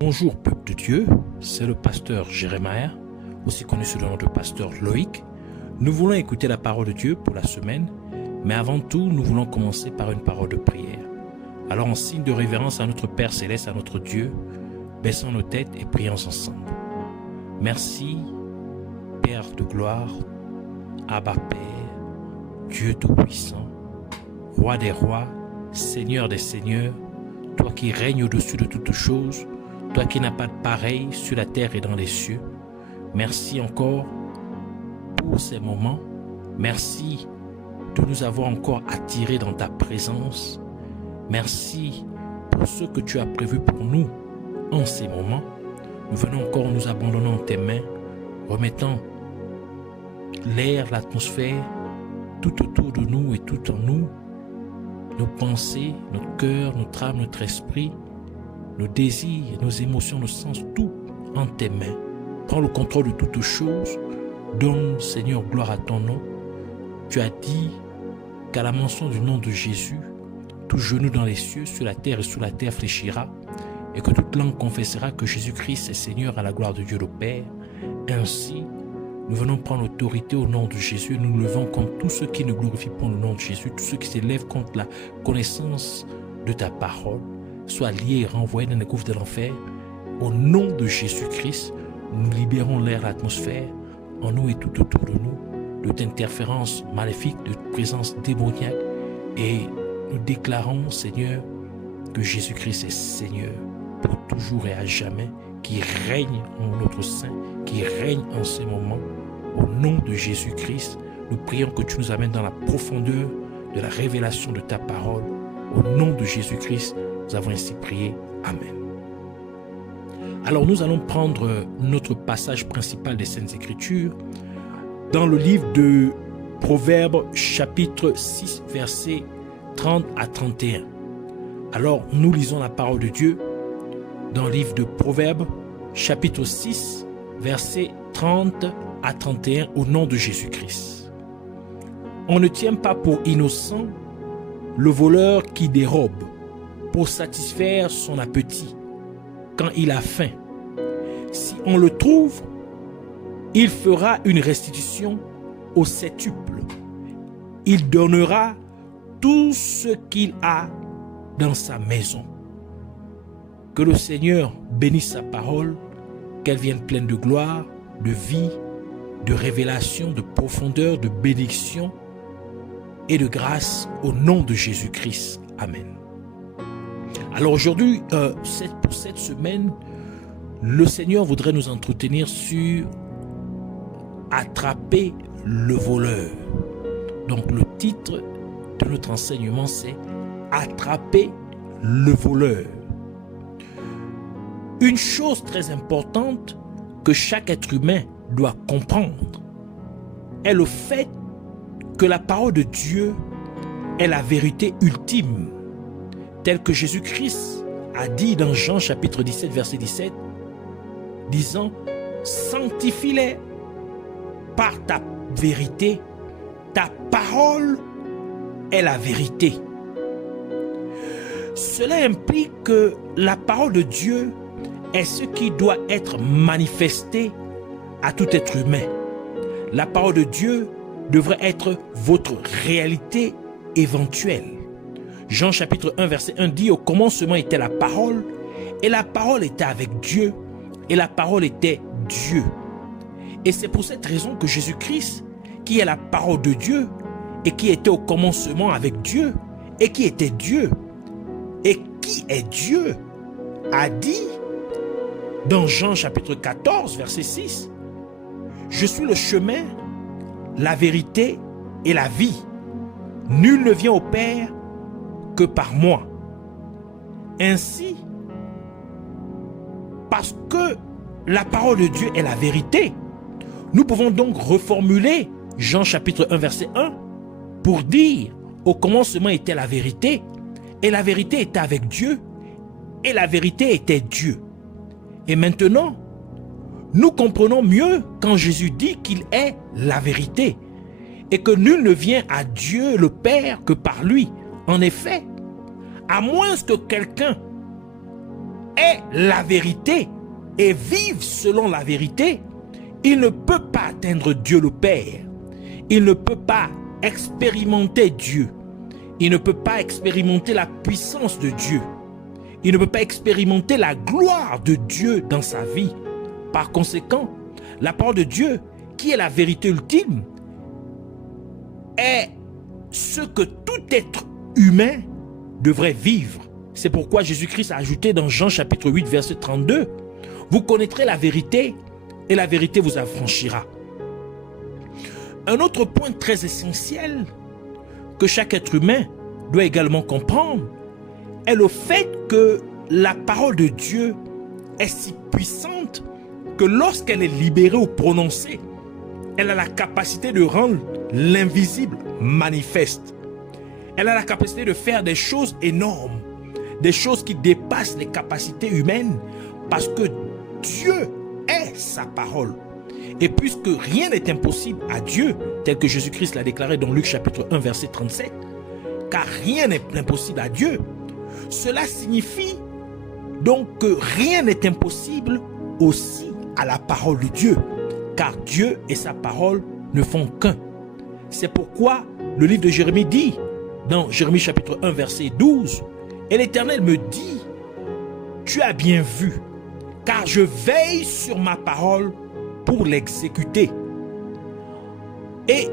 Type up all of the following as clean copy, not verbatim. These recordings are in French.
Bonjour peuple de Dieu, c'est le pasteur Jérémie, aussi connu sous le nom de pasteur Loïc. Nous voulons écouter la parole de Dieu pour la semaine, mais avant tout, nous voulons commencer par une parole de prière. Alors en signe de révérence à notre Père Céleste, à notre Dieu, baissons nos têtes et prions ensemble. Merci, Père de gloire, Abba Père, Dieu Tout-Puissant, Roi des rois, Seigneur des seigneurs, toi qui règnes au-dessus de toutes choses, toi qui n'as pas de pareil sur la terre et dans les cieux. Merci encore pour ces moments. Merci de nous avoir encore attirés dans ta présence. Merci pour ce que tu as prévu pour nous en ces moments. Nous venons encore nous abandonner en tes mains, remettant l'air, l'atmosphère, tout autour de nous et tout en nous, nos pensées, notre cœur, notre âme, notre esprit, nos désirs, nos émotions, nos sens, tout en tes mains. Prends le contrôle de toutes choses. Donne, Seigneur, gloire à ton nom. Tu as dit qu'à la mention du nom de Jésus, tout genou dans les cieux, sur la terre et sous la terre fléchira, et que toute langue confessera que Jésus-Christ est Seigneur à la gloire de Dieu le Père. Ainsi, nous venons prendre l'autorité au nom de Jésus et nous nous levons contre tous ceux qui ne glorifient pas le nom de Jésus, tous ceux qui s'élèvent contre la connaissance de ta parole, soient liés et renvoyés dans les gouffres de l'enfer. Au nom de Jésus-Christ, nous libérons l'air, l'atmosphère, en nous et tout autour de nous, de d'interférences maléfiques, de présence démoniaque, et nous déclarons, Seigneur, que Jésus-Christ est Seigneur pour toujours et à jamais, qui règne en notre sein, qui règne en ces moments. Au nom de Jésus-Christ, nous prions que tu nous amènes dans la profondeur de la révélation de ta parole. Au nom de Jésus-Christ, nous avons ainsi prié. Amen. Alors nous allons prendre notre passage principal des Saintes Écritures dans le livre de Proverbes chapitre 6 versets 30 à 31. Alors nous lisons la parole de Dieu dans le livre de Proverbes chapitre 6 versets 30 à 31 au nom de Jésus-Christ. On ne tient pas pour innocent le voleur qui dérobe pour satisfaire son appétit quand il a faim. Si on le trouve, il fera une restitution au septuple. Il donnera tout ce qu'il a dans sa maison. Que le Seigneur bénisse sa parole, qu'elle vienne pleine de gloire, de vie, de révélation, de profondeur, de bénédiction et de grâce au nom de Jésus-Christ. Amen. Alors aujourd'hui, pour cette semaine, le Seigneur voudrait nous entretenir sur attraper le voleur. Donc le titre de notre enseignement, c'est attraper le voleur. Une chose très importante que chaque être humain doit comprendre est le fait que la parole de Dieu est la vérité ultime, telle que Jésus-Christ a dit dans Jean chapitre 17 verset 17, disant « Sanctifie-les par ta vérité, ta parole est la vérité. » Cela implique que la parole de Dieu est ce qui doit être manifesté à tout être humain. La parole de Dieu devrait être votre réalité éventuelle. Jean chapitre 1 verset 1 dit « Au commencement était la parole, et la parole était avec Dieu, et la parole était Dieu. » Et c'est pour cette raison que Jésus-Christ, qui est la parole de Dieu, et qui était au commencement avec Dieu, et qui était Dieu, et qui est Dieu, a dit dans Jean chapitre 14 verset 6, « Je suis le chemin, la vérité et la vie. Nul ne vient au Père que par moi. » Ainsi, parce que la parole de Dieu est la vérité, nous pouvons donc reformuler Jean chapitre 1 verset 1 pour dire « Au commencement était la vérité, et la vérité était avec Dieu, et la vérité était Dieu. » Et maintenant, nous comprenons mieux quand Jésus dit qu'il est la vérité et que nul ne vient à Dieu le Père que par lui. En effet, à moins que quelqu'un est la vérité et vive selon la vérité, il ne peut pas atteindre Dieu le Père. Il ne peut pas expérimenter Dieu. Il ne peut pas expérimenter la puissance de Dieu. Il ne peut pas expérimenter la gloire de Dieu dans sa vie. Par conséquent, la parole de Dieu, qui est la vérité ultime, est ce que tout être humain devrait vivre. C'est pourquoi Jésus-Christ a ajouté dans Jean chapitre 8, verset 32, « Vous connaîtrez la vérité et la vérité vous affranchira. » Un autre point très essentiel que chaque être humain doit également comprendre est le fait que la parole de Dieu est si puissante que lorsqu'elle est libérée ou prononcée, elle a la capacité de rendre l'invisible manifeste. Elle a la capacité de faire des choses énormes, des choses qui dépassent les capacités humaines, parce que Dieu est sa parole. Et puisque rien n'est impossible à Dieu, tel que Jésus-Christ l'a déclaré dans Luc chapitre 1 verset 37, car rien n'est impossible à Dieu, cela signifie donc que rien n'est impossible aussi à la parole de Dieu, car Dieu et sa parole ne font qu'un. C'est pourquoi le livre de Jérémie dit, dans Jérémie chapitre 1 verset 12, « Et l'Éternel me dit, tu as bien vu, car je veille sur ma parole pour l'exécuter. » Et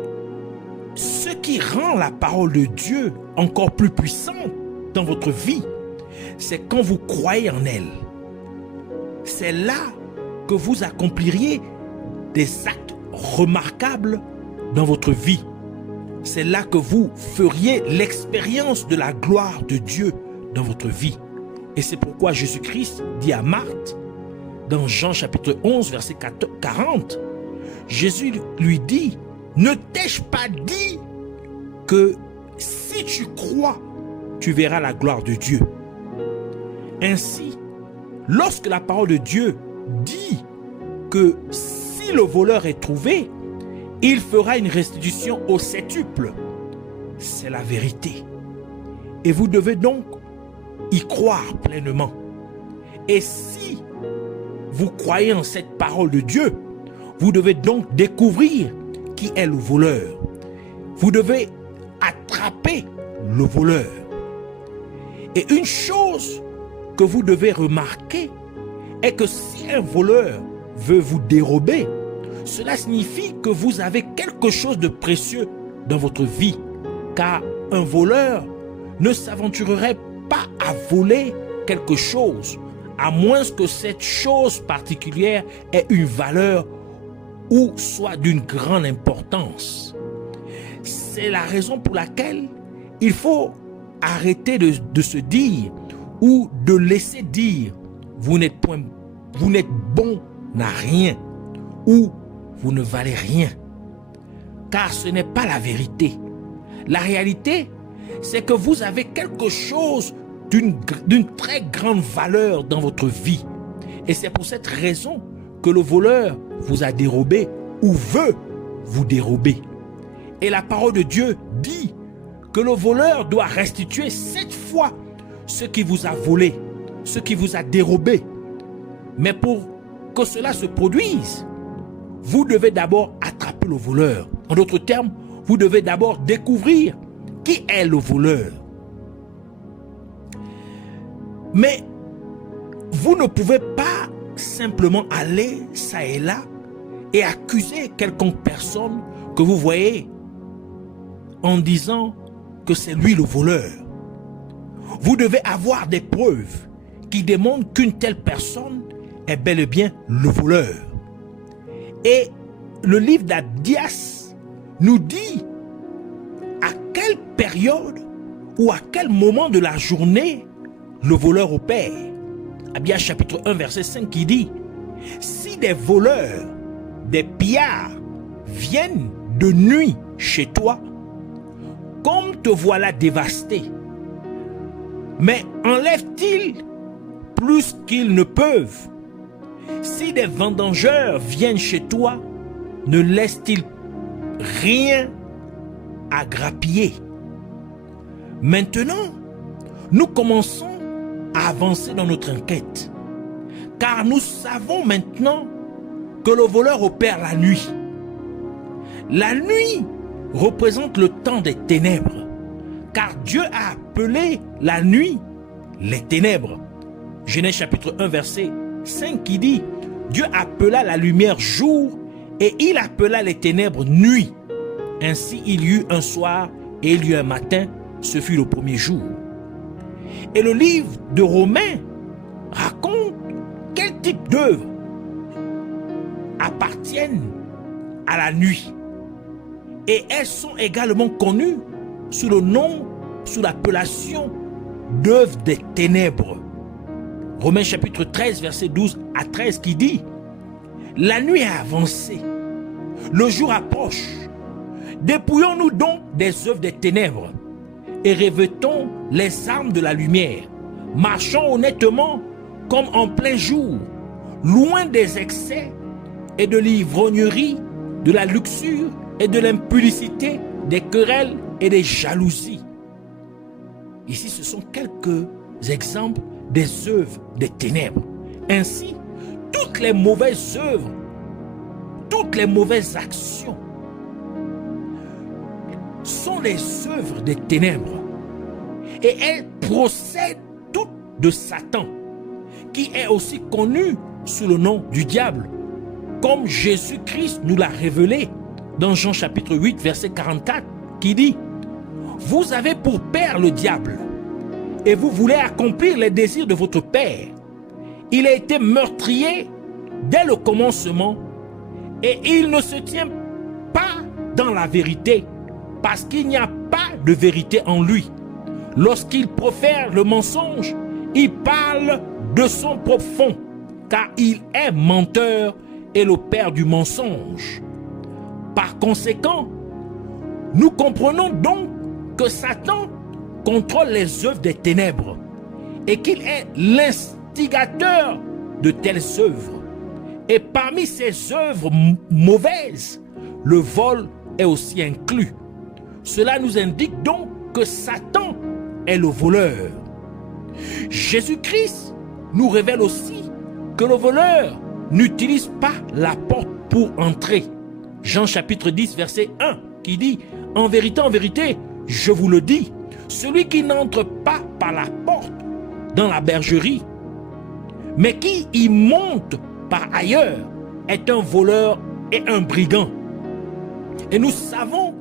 ce qui rend la parole de Dieu encore plus puissante dans votre vie, c'est quand vous croyez en elle. C'est là que vous accompliriez des actes remarquables dans votre vie. C'est là que vous feriez l'expérience de la gloire de Dieu dans votre vie. Et c'est pourquoi Jésus-Christ dit à Marthe, dans Jean chapitre 11, verset 40, Jésus lui dit, « Ne t'ai-je pas dit que si tu crois, tu verras la gloire de Dieu ?» Ainsi, lorsque la parole de Dieu dit que si le voleur est trouvé, il fera une restitution au septuple, c'est la vérité. Et vous devez donc y croire pleinement. Et si vous croyez en cette parole de Dieu, vous devez donc découvrir qui est le voleur. Vous devez attraper le voleur. Et une chose que vous devez remarquer est que si un voleur veut vous dérober, cela signifie que vous avez quelque chose de précieux dans votre vie. Car un voleur ne s'aventurerait pas à voler quelque chose, à moins que cette chose particulière ait une valeur ou soit d'une grande importance. C'est la raison pour laquelle il faut arrêter de se dire ou de laisser dire vous n'êtes bon à rien ou vous ne valez rien. Car ce n'est pas la vérité. La réalité, c'est que vous avez quelque chose d'une très grande valeur dans votre vie. Et c'est pour cette raison que le voleur vous a dérobé ou veut vous dérober. Et la parole de Dieu dit que le voleur doit restituer 7 fois ce qui vous a volé, ce qui vous a dérobé. Mais pour que cela se produise, vous devez d'abord attraper le voleur. En d'autres termes, vous devez d'abord découvrir qui est le voleur. Mais vous ne pouvez pas simplement aller ça et là et accuser quelconque personne que vous voyez en disant que c'est lui le voleur. Vous devez avoir des preuves qui démontrent qu'une telle personne est bel et bien le voleur. Et le livre d'Abdias nous dit à quelle période ou à quel moment de la journée le voleur opère. Abdias chapitre 1 verset 5 qui dit: si des voleurs, des pillards viennent de nuit chez toi, comme te voilà dévasté, mais enlèvent-ils plus qu'ils ne peuvent? Si des vendangeurs viennent chez toi, ne laissent-ils rien à grappiller? Maintenant, nous commençons à avancer dans notre enquête. Car nous savons maintenant que le voleur opère la nuit. La nuit représente le temps des ténèbres, car Dieu a appelé la nuit les ténèbres. Genèse chapitre 1 verset 5 qui dit: Dieu appela la lumière jour et il appela les ténèbres nuit. Ainsi il y eut un soir et il y eut un matin, ce fut le premier jour. Et le livre de Romains raconte quel type d'œuvres appartiennent à la nuit. Et elles sont également connues sous le nom, sous l'appellation d'œuvres des ténèbres. Romains chapitre 13 verset 12 à 13 qui dit: La nuit a avancé, le jour approche. Dépouillons-nous donc des œuvres des ténèbres et revêtons les armes de la lumière. Marchons honnêtement comme en plein jour, loin des excès et de l'ivrognerie, de la luxure et de l'impudicité, des querelles et des jalousies. Ici, ce sont quelques exemples des œuvres des ténèbres. Ainsi, toutes les mauvaises œuvres, toutes les mauvaises actions sont les œuvres des ténèbres. Et elles procèdent toutes de Satan, qui est aussi connu sous le nom du diable, comme Jésus-Christ nous l'a révélé dans Jean chapitre 8 verset 44, qui dit: Vous avez pour père le diable, et vous voulez accomplir les désirs de votre père. Il a été meurtrier dès le commencement, et il ne se tient pas dans la vérité, parce qu'il n'y a pas de vérité en lui. Lorsqu'il profère le mensonge, il parle de son propre fond, car il est menteur et le père du mensonge. Par conséquent, nous comprenons donc que Satan contrôle les œuvres des ténèbres et qu'il est l'instigateur de telles œuvres. Et parmi ces œuvres mauvaises, le vol est aussi inclus. Cela nous indique donc que Satan est le voleur. Jésus-Christ nous révèle aussi que le voleur n'utilise pas la porte pour entrer. Jean chapitre 10 verset 1 qui dit: En vérité, je vous le dis, celui qui n'entre pas par la porte dans la bergerie, mais qui y monte par ailleurs, est un voleur et un brigand. Et nous savons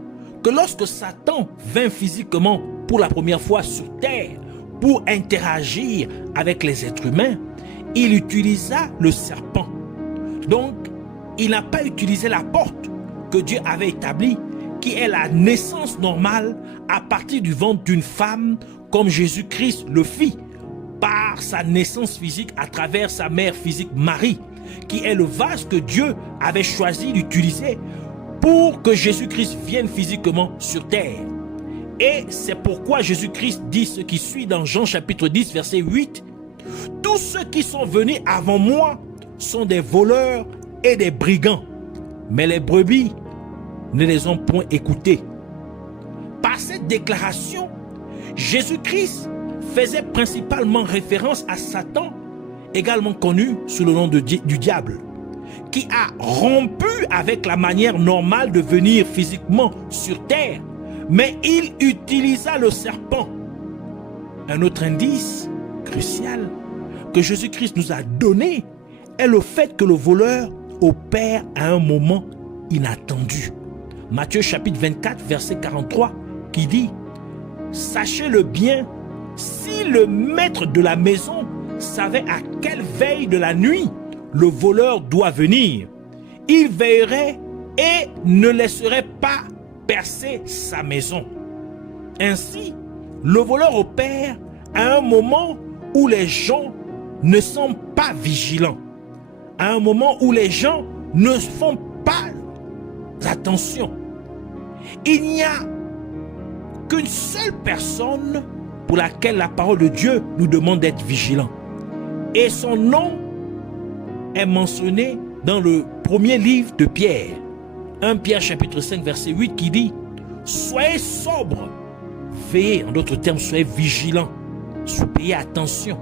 que lorsque Satan vint physiquement pour la première fois sur terre pour interagir avec les êtres humains, il utilisa le serpent. Donc, il n'a pas utilisé la porte que Dieu avait établie, qui est la naissance normale à partir du ventre d'une femme, comme Jésus-Christ le fit par sa naissance physique à travers sa mère physique Marie, qui est le vase que Dieu avait choisi d'utiliser pour que Jésus-Christ vienne physiquement sur terre. Et c'est pourquoi Jésus-Christ dit ce qui suit dans Jean chapitre 10 verset 8: Tous ceux qui sont venus avant moi sont des voleurs et des brigands, mais les brebis ne les ont point écoutés. Par cette déclaration, Jésus-Christ faisait principalement référence à Satan, également connu sous le nom du diable, qui a rompu avec la manière normale de venir physiquement sur terre, mais il utilisa le serpent. Un autre indice crucial que Jésus-Christ nous a donné est le fait que le voleur opère à un moment inattendu. Matthieu chapitre 24 verset 43 qui dit: Sachez-le bien, si le maître de la maison savait à quelle veille de la nuit le voleur doit venir, il veillerait et ne laisserait pas percer sa maison. Ainsi, le voleur opère à un moment où les gens ne sont pas vigilants, à un moment où les gens ne font pas attention. Il n'y a qu'une seule personne pour laquelle la parole de Dieu nous demande d'être vigilants. Et son nom est mentionné dans le premier livre de Pierre, 1 Pierre chapitre 5 verset 8 qui dit: Soyez sobres, veillez, en d'autres termes, soyez vigilants, payez attention.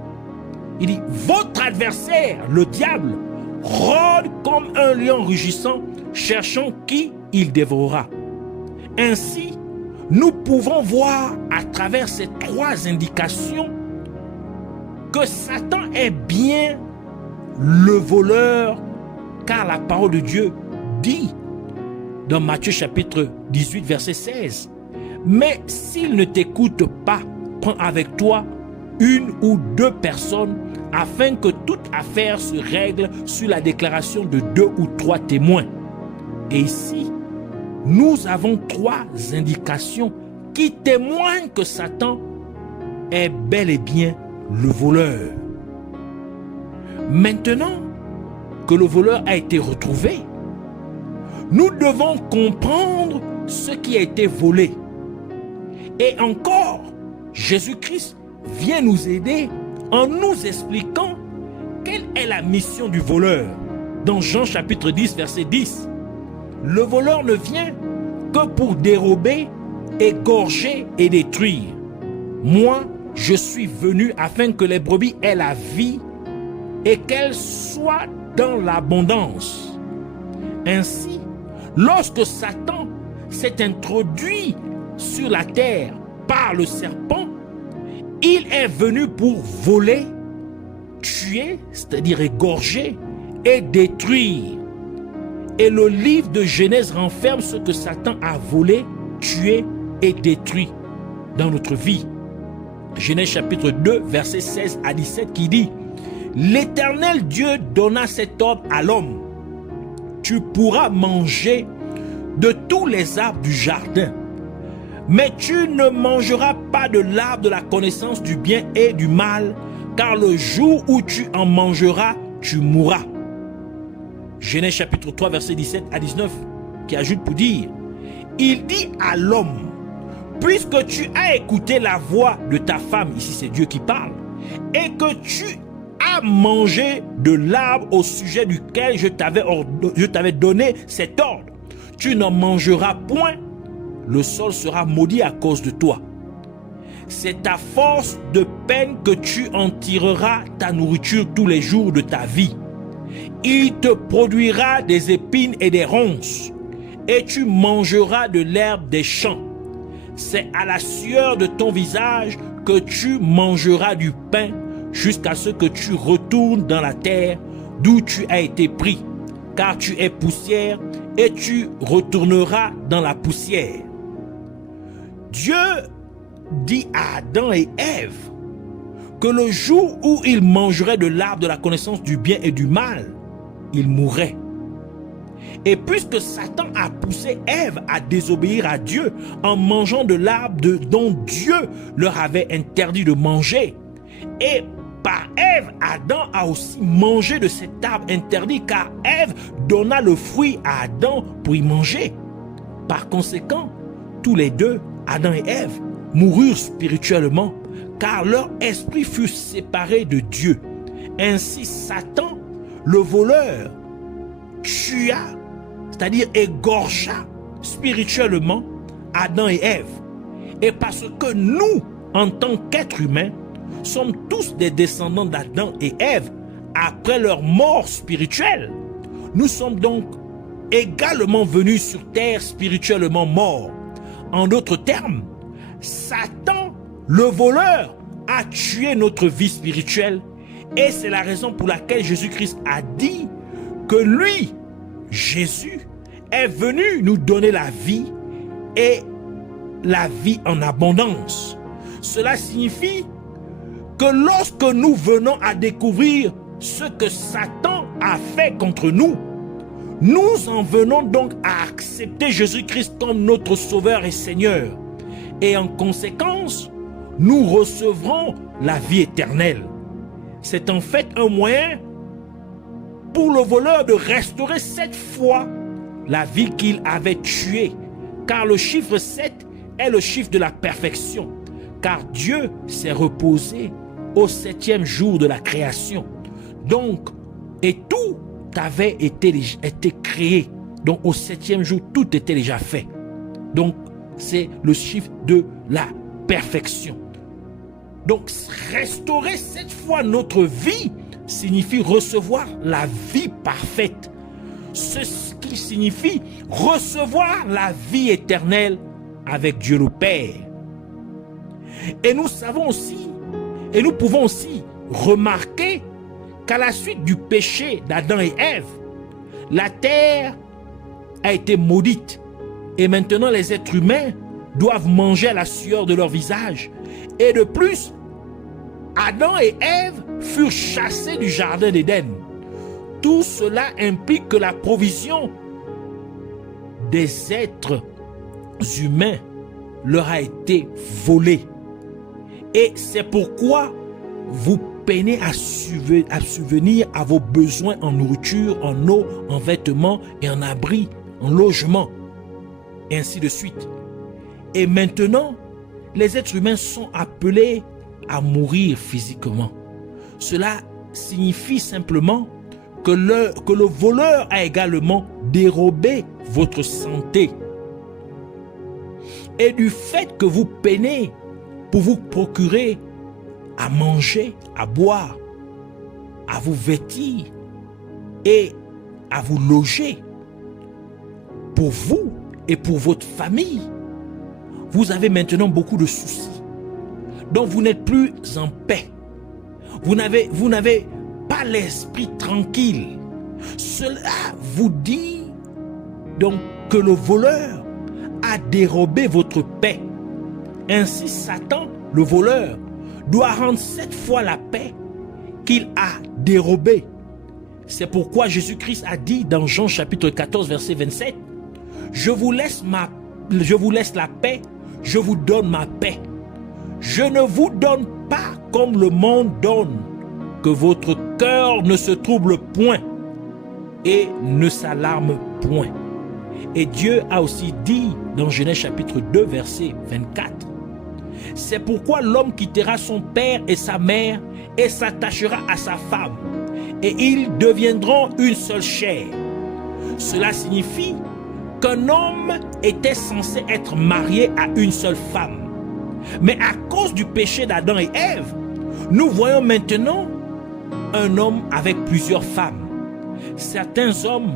Il dit, votre adversaire, le diable, rôde comme un lion rugissant, cherchant qui il dévorera. Ainsi, nous pouvons voir à travers ces trois indications que Satan est bien le voleur, car la parole de Dieu dit dans Matthieu chapitre 18 verset 16, mais s'il ne t'écoute pas, prends avec toi une ou deux personnes afin que toute affaire se règle sur la déclaration de 2 ou 3 témoins. Et ici, nous avons 3 indications qui témoignent que Satan est bel et bien le voleur. Maintenant que le voleur a été retrouvé, nous devons comprendre ce qui a été volé. Et encore, Jésus-Christ vient nous aider en nous expliquant quelle est la mission du voleur. Dans Jean chapitre 10 verset 10, le voleur ne vient que pour dérober, égorger et détruire. Moi, je suis venu afin que les brebis aient la vie et qu'elles soient dans l'abondance. Ainsi, lorsque Satan s'est introduit sur la terre par le serpent, il est venu pour voler, tuer, c'est-à-dire égorger et détruire. Et le livre de Genèse renferme ce que Satan a volé, tué et détruit dans notre vie. Genèse chapitre 2, versets 16 à 17 qui dit: l'Éternel Dieu donna cet ordre à l'homme: tu pourras manger de tous les arbres du jardin, mais tu ne mangeras pas de l'arbre de la connaissance du bien et du mal, car le jour où tu en mangeras, tu mourras. Genèse chapitre 3, versets 17 à 19, qui ajoute pour dire: il dit à l'homme: puisque tu as écouté la voix de ta femme, ici c'est Dieu qui parle, et que tu as mangé de l'arbre au sujet duquel je t'avais donné cet ordre, tu n'en mangeras point, le sol sera maudit à cause de toi. C'est à force de peine que tu en tireras ta nourriture tous les jours de ta vie. Il te produira des épines et des ronces, et tu mangeras de l'herbe des champs. C'est à la sueur de ton visage que tu mangeras du pain, jusqu'à ce que tu retournes dans la terre d'où tu as été pris, car tu es poussière et tu retourneras dans la poussière. Dieu dit à Adam et Ève que le jour où ils mangeraient de l'arbre de la connaissance du bien et du mal, ils mourraient. Et puisque Satan a poussé Ève à désobéir à Dieu en mangeant de l'arbre dont Dieu leur avait interdit de manger, et par Ève, Adam a aussi mangé de cet arbre interdit, car Ève donna le fruit à Adam pour y manger. Par conséquent, tous les deux, Adam et Ève, moururent spirituellement, car leur esprit fut séparé de Dieu. Ainsi, Satan, le voleur, tua, c'est-à-dire égorgea spirituellement Adam et Ève. Et parce que nous, en tant qu'êtres humains, sommes tous des descendants d'Adam et Ève après leur mort spirituelle, nous sommes donc également venus sur terre spirituellement morts. En d'autres termes, Satan, le voleur, a tué notre vie spirituelle, et c'est la raison pour laquelle Jésus-Christ a dit que lui, Jésus, est venu nous donner la vie et la vie en abondance. Cela signifie que lorsque nous venons à découvrir ce que Satan a fait contre nous, nous en venons donc à accepter Jésus-Christ comme notre Sauveur et Seigneur. Et en conséquence, nous recevrons la vie éternelle. C'est en fait un moyen pour le voleur de restaurer 7 fois la vie qu'il avait tuée. Car le chiffre 7 est le chiffre de la perfection. Car Dieu s'est reposé au 7e jour de la création. Donc, et tout avait été créé. Donc, au 7e jour, tout était déjà fait. Donc, c'est le chiffre de la perfection. Donc, restaurer cette fois notre vie signifie recevoir la vie parfaite. Ce qui signifie recevoir la vie éternelle avec Dieu le Père. Et nous savons aussi, et nous pouvons aussi remarquer qu'à la suite du péché d'Adam et Ève, la terre a été maudite. Et maintenant, les êtres humains doivent manger à la sueur de leur visage. Et de plus, Adam et Ève furent chassés du jardin d'Éden. Tout cela implique que la provision des êtres humains leur a été volée. Et c'est pourquoi vous peinez à subvenir à vos besoins en nourriture, en eau, en vêtements et en abri, en logement, et ainsi de suite. Et maintenant, les êtres humains sont appelés à mourir physiquement. Cela signifie simplement que le voleur a également dérobé votre santé. Et du fait que vous peinez pour vous procurer à manger, à boire, à vous vêtir et à vous loger, pour vous et pour votre famille, vous avez maintenant beaucoup de soucis. Donc vous n'êtes plus en paix. Vous n'avez pas l'esprit tranquille. Cela vous dit donc que le voleur a dérobé votre paix. Ainsi Satan, le voleur, doit rendre 7 fois la paix qu'il a dérobée. C'est pourquoi Jésus-Christ a dit dans Jean chapitre 14 verset 27, je vous laisse la paix, je vous donne ma paix. Je ne vous donne pas comme le monde donne, que votre cœur ne se trouble point et ne s'alarme point. Et Dieu a aussi dit dans Genèse chapitre 2 verset 24, c'est pourquoi l'homme quittera son père et sa mère et s'attachera à sa femme, et ils deviendront une seule chair. Cela signifie qu'un homme était censé être marié à une seule femme. Mais à cause du péché d'Adam et Ève, nous voyons maintenant un homme avec plusieurs femmes. Certains hommes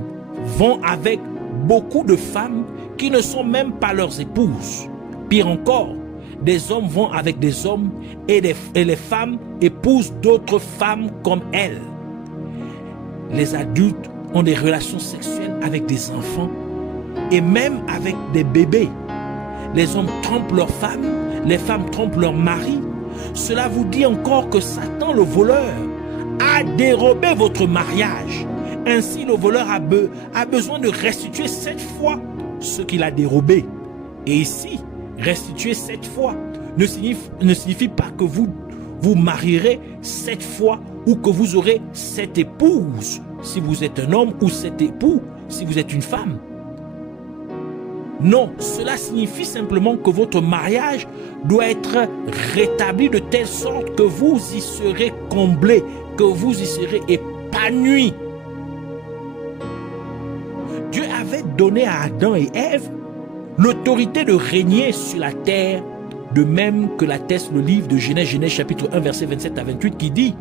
vont avec beaucoup de femmes qui ne sont même pas leurs épouses. Pire encore, des hommes vont avec des hommes et les femmes épousent d'autres femmes comme elles. Les adultes ont des relations sexuelles avec des enfants et même avec des bébés. Les hommes trompent leurs femmes, les femmes trompent leurs maris. Cela vous dit encore que Satan, le voleur, a dérobé votre mariage. Ainsi, le voleur a besoin de restituer 7 fois ce qu'il a dérobé. Et ici, restituer 7 fois ne signifie pas que vous vous marierez 7 fois ou que vous aurez 7 épouses si vous êtes un homme ou 7 époux si vous êtes une femme. Non, cela signifie simplement que votre mariage doit être rétabli de telle sorte que vous y serez comblés, que vous y serez épanouis. Dieu avait donné à Adam et Ève l'autorité de régner sur la terre, de même que l'atteste le livre de Genèse chapitre 1 verset 27 à 28 qui dit: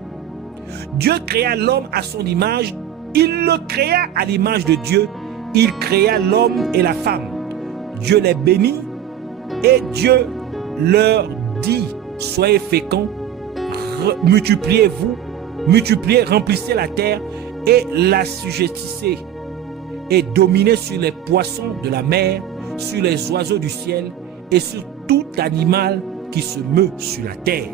Dieu créa l'homme à son image, il le créa à l'image de Dieu, il créa l'homme et la femme. Dieu les bénit et Dieu leur dit: soyez féconds, multipliez-vous, remplissez la terre et l'assujettissez, et dominez sur les poissons de la mer, sur les oiseaux du ciel et sur tout animal qui se meut sur la terre.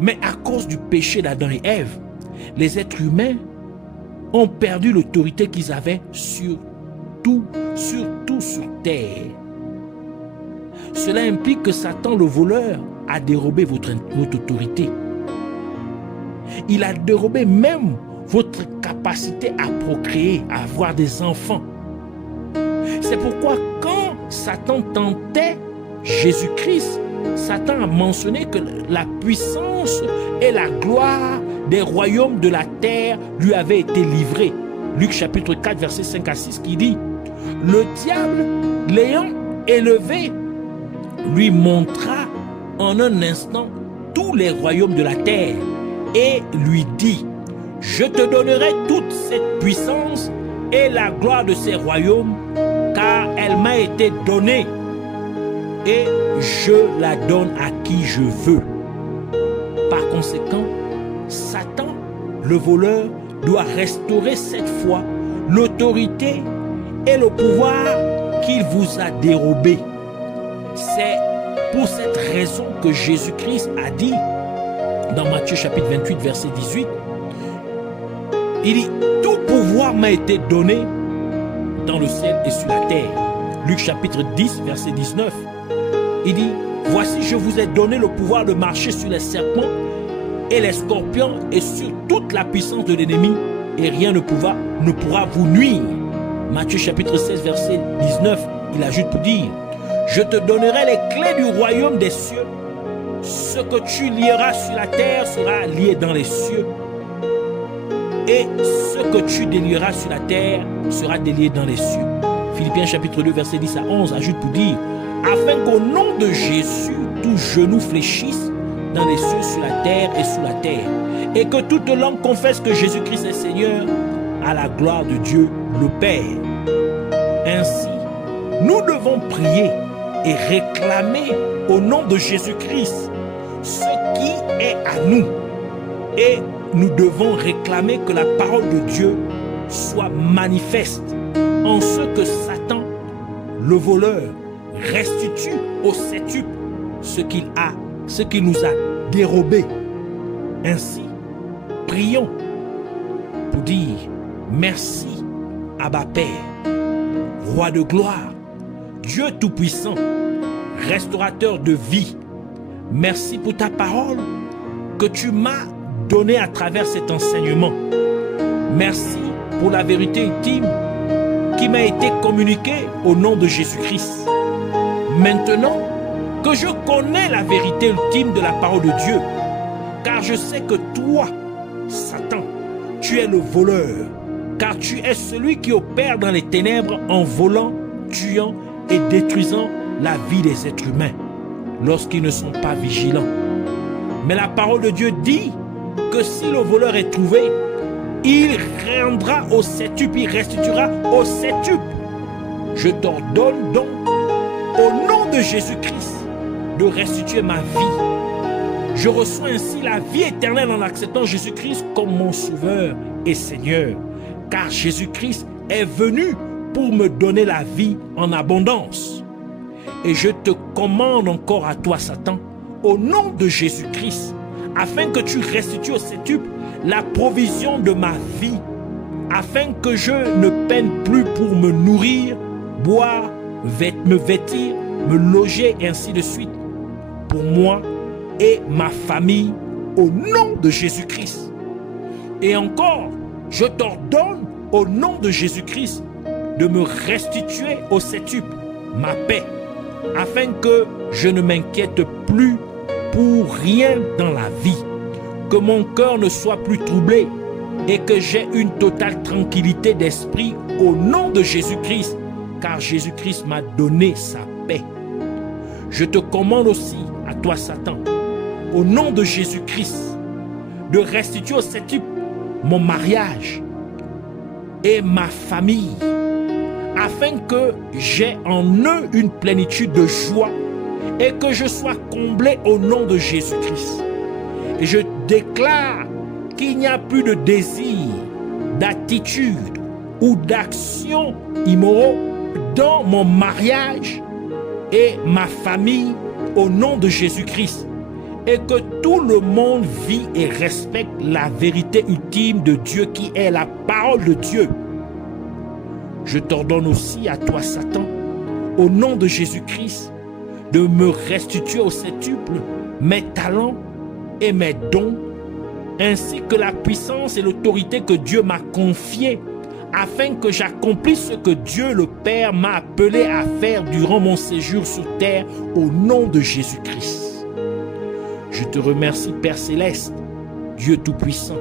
Mais à cause du péché d'Adam et Ève, les êtres humains ont perdu l'autorité qu'ils avaient sur tout sur terre. Cela implique que Satan, le voleur, a dérobé votre autorité. Il a dérobé même votre capacité à procréer, à avoir des enfants. C'est pourquoi quand Satan tentait Jésus-Christ, Satan a mentionné que la puissance et la gloire des royaumes de la terre lui avaient été livrés. Luc chapitre 4 verset 5 à 6 qui dit: le diable l'ayant élevé lui montra en un instant tous les royaumes de la terre et lui dit, je te donnerai toute cette puissance et la gloire de ces royaumes, car elle m'a été donnée et je la donne à qui je veux. Par conséquent, Satan, le voleur, doit restaurer cette fois l'autorité et le pouvoir qu'il vous a dérobé. C'est pour cette raison que Jésus-Christ a dit dans Matthieu chapitre 28 verset 18, il dit, tout pouvoir m'a été donné dans le ciel et sur la terre. Luc chapitre 10 verset 19, il dit, voici je vous ai donné le pouvoir de marcher sur les serpents et les scorpions et sur toute la puissance de l'ennemi, et rien ne pourra vous nuire. Matthieu chapitre 16 verset 19, il ajoute pour dire, je te donnerai les clés du royaume des cieux. Ce que tu lieras sur la terre sera lié dans les cieux, et ce que tu délieras sur la terre sera délié dans les cieux. Philippiens chapitre 2 verset 10 à 11 ajoute pour dire, afin qu'au nom de Jésus tout genou fléchisse dans les cieux, sur la terre et sous la terre, et que toute langue confesse que Jésus-Christ est Seigneur, à la gloire de Dieu le Père. Ainsi, nous devons prier et réclamer au nom de Jésus-Christ ce qui est à nous, et nous devons réclamer que la parole de Dieu soit manifeste en ce que Satan, le voleur, restitue au septuple ce qu'il nous a dérobé. Ainsi, prions pour dire merci Abba Père, Roi de gloire, Dieu tout-puissant, restaurateur de vie. Merci pour ta parole que tu m'as donnée à travers cet enseignement. Merci pour la vérité ultime qui m'a été communiquée au nom de Jésus-Christ. Maintenant que je connais la vérité ultime de la parole de Dieu, car je sais que toi, Satan, tu es le voleur, car tu es celui qui opère dans les ténèbres en volant, tuant et détruisant la vie des êtres humains lorsqu'ils ne sont pas vigilants. Mais la parole de Dieu dit que si le voleur est trouvé, il rendra au septuple, il restituera au septuple. Je t'ordonne donc, au nom de Jésus-Christ, de restituer ma vie. Je reçois ainsi la vie éternelle en acceptant Jésus-Christ comme mon sauveur et Seigneur, car Jésus-Christ est venu pour me donner la vie en abondance. Et je te commande encore à toi, Satan, au nom de Jésus-Christ, afin que tu restitues au septuple la provision de ma vie, afin que je ne peine plus pour me nourrir, boire, me vêtir, me loger et ainsi de suite, pour moi et ma famille, au nom de Jésus-Christ. Et encore, je t'ordonne au nom de Jésus-Christ de me restituer au septuple ma paix, afin que je ne m'inquiète plus pour rien dans la vie, que mon cœur ne soit plus troublé et que j'ai une totale tranquillité d'esprit au nom de Jésus-Christ, car Jésus-Christ m'a donné sa paix. Je te commande aussi à toi, Satan, au nom de Jésus-Christ, de restituer au septuple mon mariage et ma famille, afin que j'ai en eux une plénitude de joie et que je sois comblé au nom de Jésus-Christ. Et je déclare qu'il n'y a plus de désir, d'attitude ou d'action immoraux dans mon mariage et ma famille au nom de Jésus-Christ, et que tout le monde vit et respecte la vérité ultime de Dieu qui est la parole de Dieu. Je t'ordonne aussi à toi, Satan, au nom de Jésus-Christ, de me restituer au septuple mes talents et mes dons, ainsi que la puissance et l'autorité que Dieu m'a confiée, afin que j'accomplisse ce que Dieu le Père m'a appelé à faire durant mon séjour sur terre, au nom de Jésus-Christ. Je te remercie, Père Céleste, Dieu Tout-Puissant,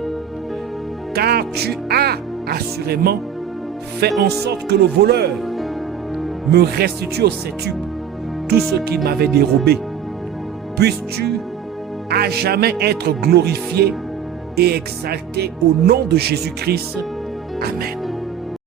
car tu as assurément fait en sorte que le voleur me restitue au septuple tout ce qu'il m'avait dérobé. Puisses-tu à jamais être glorifié et exalté au nom de Jésus-Christ. Amen.